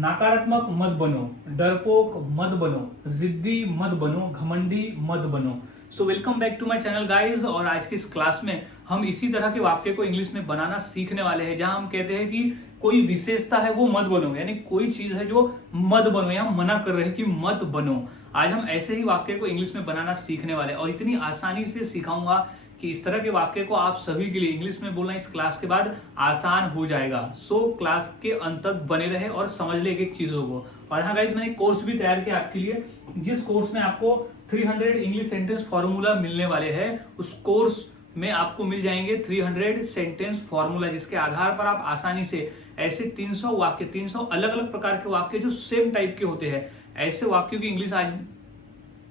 नकारात्मक मत बनो, डरपोक मत बनो, जिद्दी मत बनो, घमंडी मत बनो। So welcome back to my channel guys. और आज की इस क्लास में हम इसी तरह के वाक्य को इंग्लिश में बनाना सीखने वाले हैं, जहां हम कहते हैं कि कोई विशेषता है वो मत बनो, यानी कोई चीज है जो मत बनो या मना कर रहे हैं कि मत बनो। आज हम ऐसे ही वाक्य को इंग्लिश में बनाना सीखने वाले हैं और इतनी आसानी से सिखाऊंगा कि इस तरह के वाक्य को आप सभी के लिए इंग्लिश में बोलना इस क्लास के बाद आसान हो जाएगा। सो क्लास के अंत तक बने रहे और समझ ले एक चीजों को। और हाँ गाइस, मैंने एक कोर्स भी तैयार किया आपके लिए, जिस कोर्स में आपको 300 इंग्लिश सेंटेंस फॉर्मूला मिलने वाले हैं। उस कोर्स में आपको मिल जाएंगे 300 सेंटेंस फॉर्मूला, जिसके आधार पर आप आसानी से ऐसे 300 वाक्य, 300 अलग अलग प्रकार के वाक्य जो सेम टाइप के होते हैं, ऐसे वाक्यों की इंग्लिश आज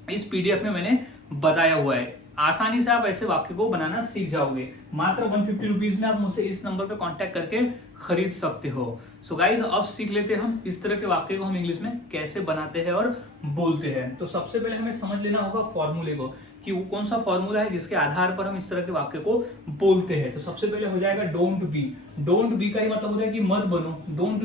इस पीडीएफ में मैंने बताया हुआ है। आसानी से आप ऐसे वाक्य को बनाना सीख जाओगे। मात्र 150 रुपीज में आप मुझसे इस नंबर पे कांटेक्ट करके खरीद सकते हो। सो गाइज, अब सीख लेते हैं हम इस तरह के वाक्य को हम इंग्लिश में कैसे बनाते हैं और बोलते हैं। तो सबसे पहले हमें समझ लेना होगा फॉर्मूले को, कि वो कौन सा फॉर्मूला है जिसके आधार पर हम इस तरह के वाक्य को बोलते हैं। तो सबसे पहले हो जाएगा डोंट बी। डोंट बी का ही मतलब होता है कि मत बनो। डोंट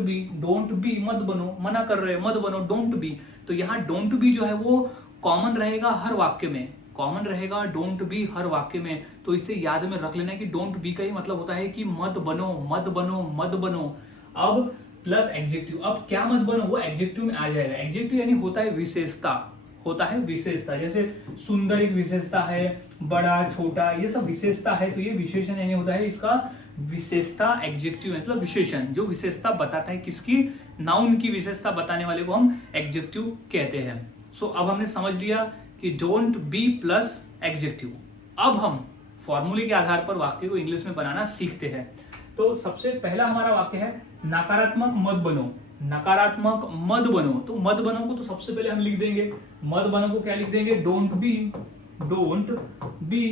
बी मत बनो, मना कर रहे हैं मत बनो, डोंट बी। तो यहाँ डोंट बी जो है वो कॉमन रहेगा हर वाक्य में, कॉमन रहेगा डोंट बी हर वाक्य में। तो इसे याद में रख लेना कि डोंट बी का ही मतलब होता है कि मत बनो मत बनो मत बनो। अब प्लस एडजेक्टिव। अब क्या मत बनो वो एडजेक्टिव में आ जाएगा। एडजेक्टिव यानी होता है विशेषता, होता है विशेषता। जैसे सुंदर एक विशेषता है, बड़ा छोटा ये सब विशेषता है। तो ये विशेषण यानी होता है इसका विशेषता। एडजेक्टिव मतलब विशेषण, जो विशेषता बताता है किसकी, नाउन की विशेषता बताने वाले को हम एडजेक्टिव कहते हैं। सो अब हमने समझ लिया कि डोंट बी प्लस एडजेक्टिव। अब हम फॉर्मूले के आधार पर वाक्य को इंग्लिश में बनाना सीखते हैं। तो सबसे पहला हमारा वाक्य है नकारात्मक मत बनो। नकारात्मक मत बनो। तो मत बनो को तो सबसे पहले हम लिख देंगे, मत बनो को क्या लिख देंगे, डोंट बी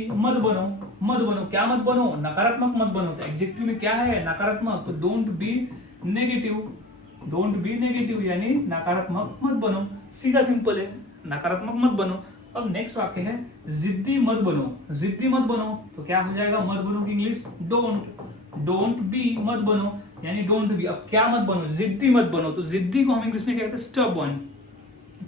मत बनो। मत बनो क्या मत बनो, नकारात्मक मत बनो। तो एडजेक्टिव में क्या है, नकारात्मक। तो डोंट बी नेगेटिव यानी नकारात्मक मत बनो। सीधा सिंपल है, नकारात्मक मत बनो। अब नेक्स्ट वाक्य है जिद्दी मत बनो। जिद्दी मत बनो तो क्या हो जाएगा, मत बनो की इंग्लिश डोंट बी मत बनो यानी डोंट बी। अब क्या मत बनो, जिद्दी मत बनो। तो जिद्दी को हम इंग्लिश में क्या कहते हैं, स्टबर्न।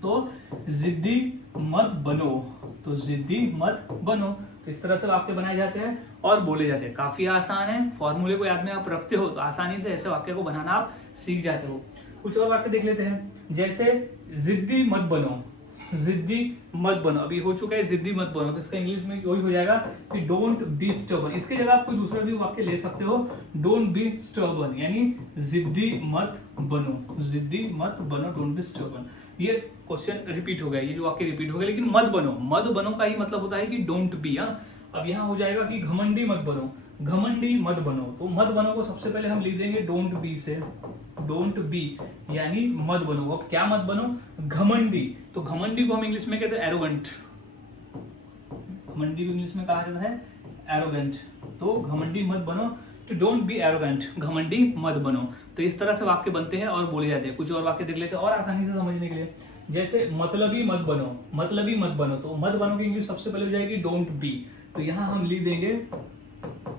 तो जिद्दी मत बनो, तो जिद्दी मत बनो। तो इस तरह से वाक्य बनाए जाते हैं और बोले जाते हैं। काफी आसान है, फॉर्मूले को याद में आप रखते हो तो आसानी से ऐसे वाक्य को बनाना आप सीख जाते हो। कुछ और वाक्य देख लेते हैं, जैसे जिद्दी मत बनो। जिद्दी मत बनो अभी हो चुका है, जिद्दी मत बनो। तो इसका इंग्लिश में वही हो जाएगा कि डोंट बी स्टबर्न। इसके जगह आप कोई दूसरा भी वाक्य ले सकते हो, डोंट बी स्टबर्न यानी जिद्दी मत बनो। जिद्दी मत बनो, डोंट बी स्टबर्न। ये क्वेश्चन रिपीट हो गया, ये जो वाक्य रिपीट हो गया, लेकिन मत बनो का ही मतलब होता है कि डोंट बी। अब यहाँ हो जाएगा कि घमंडी मत बनो। घमंडी मत बनो। तो मत बनो को सबसे पहले हम लिख देंगे डोंट बी से, डोंट बी यानी मत बनो। अब क्या मत बनो, घमंडी। तो घमंडी को हम इंग्लिश में कहते हैं एरोगेंट। घमंडी को इंग्लिश में कहा जाता है एरोगेंट। तो घमंडी मत बनो, तो डोंट बी एरोगेंट, घमंडी मत बनो। तो इस तरह से वाक्य बनते हैं और बोले जाते हैं। कुछ और वाक्य देख लेते हैं और आसानी से समझने के लिए, जैसे मतलबी मत बनो। मतलबी मत बनो तो मत बनो की इंग्लिश सबसे पहले हो जाएगी डोंट बी। तो यहां हम लिख देंगे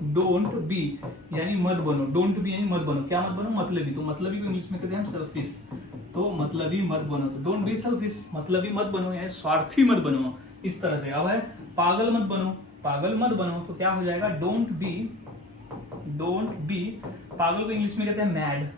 डोंट बी यानी मत बनो। डोंट बी यानी मत बनो। क्या मत बनो, मतलबी। तो मतलबी को इंग्लिश में कहते हैं हम सेल्फिश। तो मतलबी मत बनो, तो डोंट बी सेल्फिश, मतलबी मत बनो यानी स्वार्थी मत बनो। इस तरह से। अब है पागल मत बनो। पागल मत बनो तो क्या हो जाएगा, डोंट बी। पागल को इंग्लिश में कहते हैं मैड।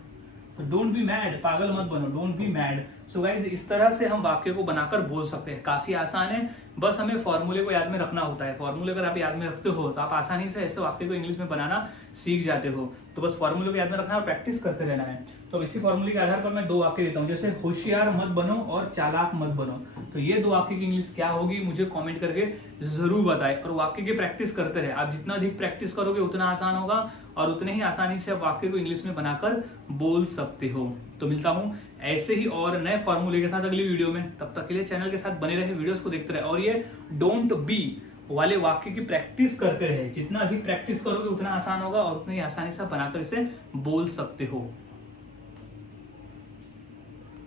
तो डोंट बी मैड, पागल मत बनो, don't be mad. So guys, इस तरह से हम वाक्य को बनाकर बोल सकते हैं। काफी आसान है, बस हमें फॉर्मूले को याद में रखना होता है। फॉर्मूले अगर आप याद में रखते हो तो आप आसानी से ऐसे वाक्य को इंग्लिश में बनाना सीख जाते हो। तो बस फॉर्मूले को याद में रखना और प्रैक्टिस करते रहना है। तो इसी फॉर्मूले के आधार पर मैं 2 वाक्य देता हूँ, जैसे होशियार मत बनो और चालाक मत बनो। तो ये 2 वाक्य की इंग्लिश क्या होगी मुझे कमेंट करके जरूर बताएं। और वाक्य की प्रैक्टिस करते रहे। आप जितना अधिक प्रैक्टिस करोगे उतना आसान होगा और उतने ही आसानी से आप वाक्य को इंग्लिश में बनाकर बोल सकते हो। तो मिलता हूं ऐसे ही और नए फॉर्मूले के साथ अगली वीडियो में। तब तक के लिए चैनल के साथ बने रहे, वीडियोस को देखते रहे और ये डोंट बी वाले वाक्य की प्रैक्टिस करते रहे। जितना अधिक प्रैक्टिस करोगे उतना आसान होगा और उतनी आसानी से बनाकर इसे बोल सकते हो।